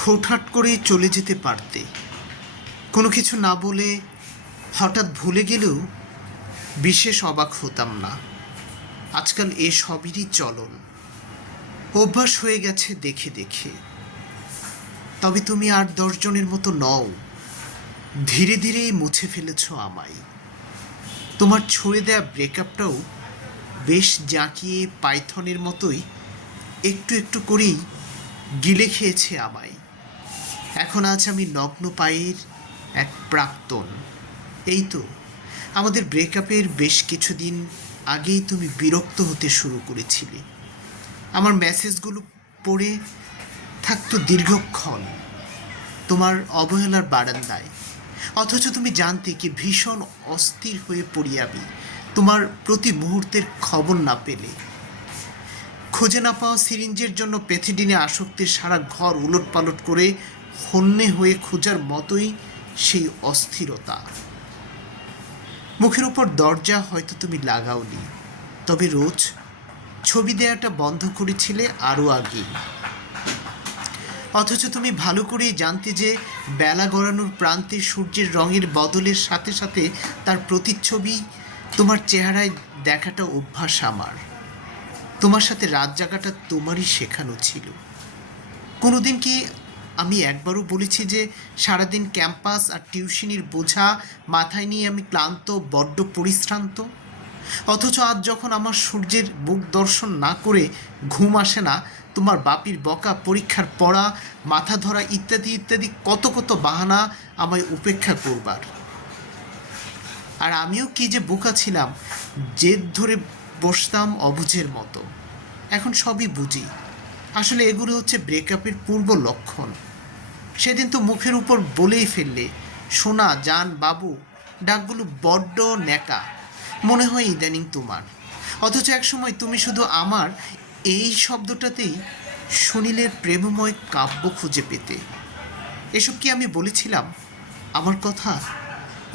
হুটহাট করে চলে যেতে পারতে, কোনো কিছু না বলে হঠাৎ ভুলে গেলেও বিশেষ অবাক হতাম না। আজকাল এ সবেরই চলন, অভ্যাস হয়ে গেছে দেখে দেখে। তবে তুমি ৮-১০ জনের মতো নও, ধীরে ধীরেই মুছে ফেলেছ আমায়। তোমার ছুঁড়ে দেয়া ব্রেকআপটাও বেশ জাঁকিয়ে পাইথনের মতোই একটু একটু করেই গিলে খেয়েছে আমায়। এখন আজ আমি নগ্ন পায়ের এক প্রাক্তন। এই তো আমাদের ব্রেকআপের বেশ কিছুদিন আগেই তুমি বিরক্ত হতে শুরু করেছিলে। আমার মেসেজগুলো পড়ে থাকতো দীর্ঘক্ষণ তোমার অবহেলার বারান্দায়, অথচ তুমি জানতে কি ভীষণ অস্থির হয়ে পড়ি আমি তোমার প্রতি মুহূর্তের খবর না পেলে। খুঁজে না পাওয়া সিরিঞ্জের জন্য প্যাথিডিনে আসক্তির সারা ঘর উলটপালট করে হন্যে হয়ে খোঁজার মতোই সেই অস্থিরতা। মুখের উপর দরজা হয়তো তুমি লাগাওনি, তবে রোজ ছবি দেওয়াটা বন্ধ করেছিলে আরও আগেই। অথচ তুমি ভালো করেই জানতে যে বেলা গড়ানোর প্রান্তে সূর্যের রঙের বদলের সাথে সাথে তার প্রতিচ্ছবি তোমার চেহারায় দেখাটা অভ্যাস আমার। তোমার সাথে রাত জাগাটা তোমারই শেখানো ছিল। কোনোদিন কি আমি একবারও বলেছি যে সারাদিন ক্যাম্পাস আর টিউশনির বোঝা মাথায় নিয়ে আমি ক্লান্ত, বড্ড পরিশ্রান্ত? অথচ আজ যখন আমার সূর্যের বুক দর্শন না করে ঘুম আসে না, তোমার বাপির বকা, পরীক্ষার পড়া, মাথা ধরা ইত্যাদি ইত্যাদি কত কত বাহানা আমায় উপেক্ষা করবার। আর আমিও কি যে বোকা ছিলাম, জেদ ধরে বসতাম অবুঝের মতো। এখন সবই বুঝি, আসলে এগুলো হচ্ছে ব্রেকআপের পূর্ব লক্ষণ। সেদিন তো মুখের উপর বলেই ফেললে, সোনা, জান, বাবু, ডাকগুলো বড্ড ন্যাকা মনে হয় ইদানিং তোমার। অথচ একসময় তুমি শুধু আমার এই শব্দটাতেই সুনীলের প্রেমময় কাব্য খুঁজে পেতে। এসব কি আমি বলেছিলাম আমার কথা?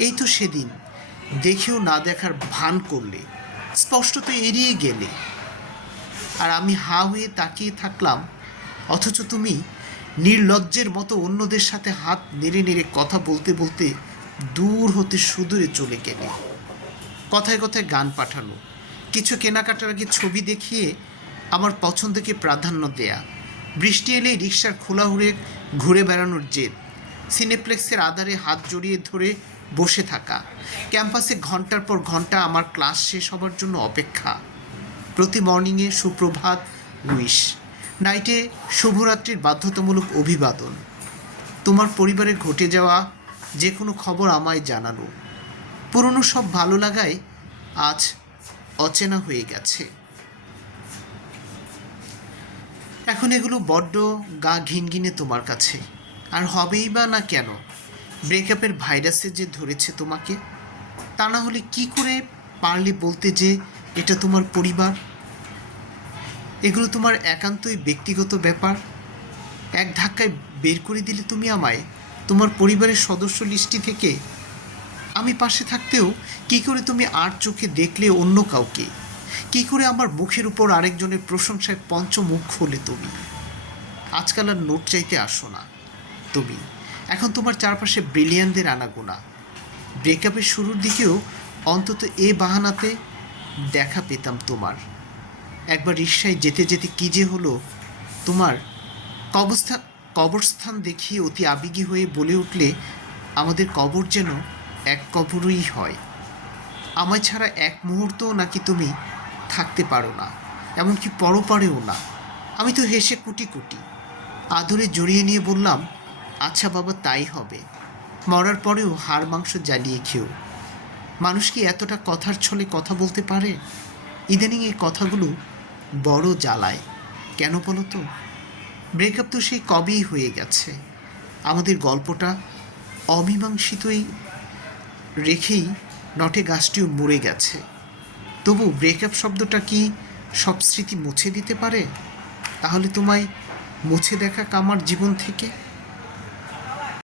এই তো সেদিন দেখেও না দেখার ভান করলে, স্পষ্টত এড়িয়ে গেলে, আর আমি হা হয়ে তাকিয়ে থাকলাম। অথচ তুমি নির্লজ্জের মতো অন্যদের সাথে হাত নেড়ে নেড়ে কথা বলতে বলতে দূর হতে সুদূরে চলে গেলে। কথায় কথায় গান পাঠানো, কিছু কেনাকাটার আগে ছবি দেখিয়ে আমার পছন্দকে প্রাধান্য দেয়া, বৃষ্টি এলেই রিকশার খোলা হুড়ে ঘুরে বেড়ানোর জেদ, সিনেপ্লেক্সের আধারে হাত জড়িয়ে ধরে বসে থাকা, ক্যাম্পাসে ঘন্টার পর ঘন্টা আমার ক্লাস শেষ হবার জন্য অপেক্ষা, প্রতি মর্নিংয়ে সুপ্রভাত উইশ, নাইটে শুভরাত্রির বাধ্যতামূলক অভিবাদন, তোমার পরিবারের ঘটে যাওয়া যে কোনো খবর আমায় জানানো। পুরনো সব ভালো লাগায় আজ অচেনা হয়ে গেছে। এখন এগুলো বড্ড গা ঘিনঘিনে তোমার কাছে, আর হবেই বা না কেন? ব্রেকআপের ভাইরাসে যে ধরেছে তোমাকে, তা না হলে কি করে পারলে বলতে যে এটা তোমার পরিবার? এগুলো তোমার একান্তই ব্যক্তিগত ব্যাপার। এক ধাক্কায় বের করে দিলে তুমি আমায় তোমার পরিবারের সদস্য লিস্টি থেকে। আমি পাশে থাকতেও কি করে তুমি আর চোখে দেখলে অন্য কাউকে? কি করে আমার মুখের উপর আরেকজনের প্রশংসায় পঞ্চমুখ হলে তুমি? আজকাল আর নোট চাইতে আসো না তুমি, এখন তোমার চারপাশে ব্রিলিয়ানদের আনাগোনা। ব্রেকআপের শুরুর দিকেও অন্তত এ বাহানাতে দেখা পেতাম তোমার। একবার রিকশায় যেতে যেতে কী যে হলো তোমার, কবরস্থান দেখিয়ে অতি আবেগী হয়ে বলে উঠলে, আমাদের কবর যেন এক কবরই হয়। আমায় ছাড়া এক মুহূর্তও নাকি তুমি থাকতে পারো না, এমনকি পরপারেও না। আমি তো হেসে কুটি কুটি আদরে জড়িয়ে নিয়ে বললাম, আচ্ছা বাবা, তাই হবে। মরার পরেও হাড় মাংস জ্বালিয়ে খেও। মানুষ কি এতটা কথার ছলে কথা বলতে পারে? ইদানিং এই কথাগুলো বড় জ্বালায়। কেন বলো তো? ব্রেকআপ তো সেই কবেই হয়ে গেছে। আমাদের গল্পটা অমীমাংসিতই রেখেই নটে গাছটিও মরে গেছে। তবু ব্রেকআপ শব্দটা কি সব স্মৃতি মুছে দিতে পারে? তাহলে তোমায় মুছে দেখা আমার জীবন থেকে।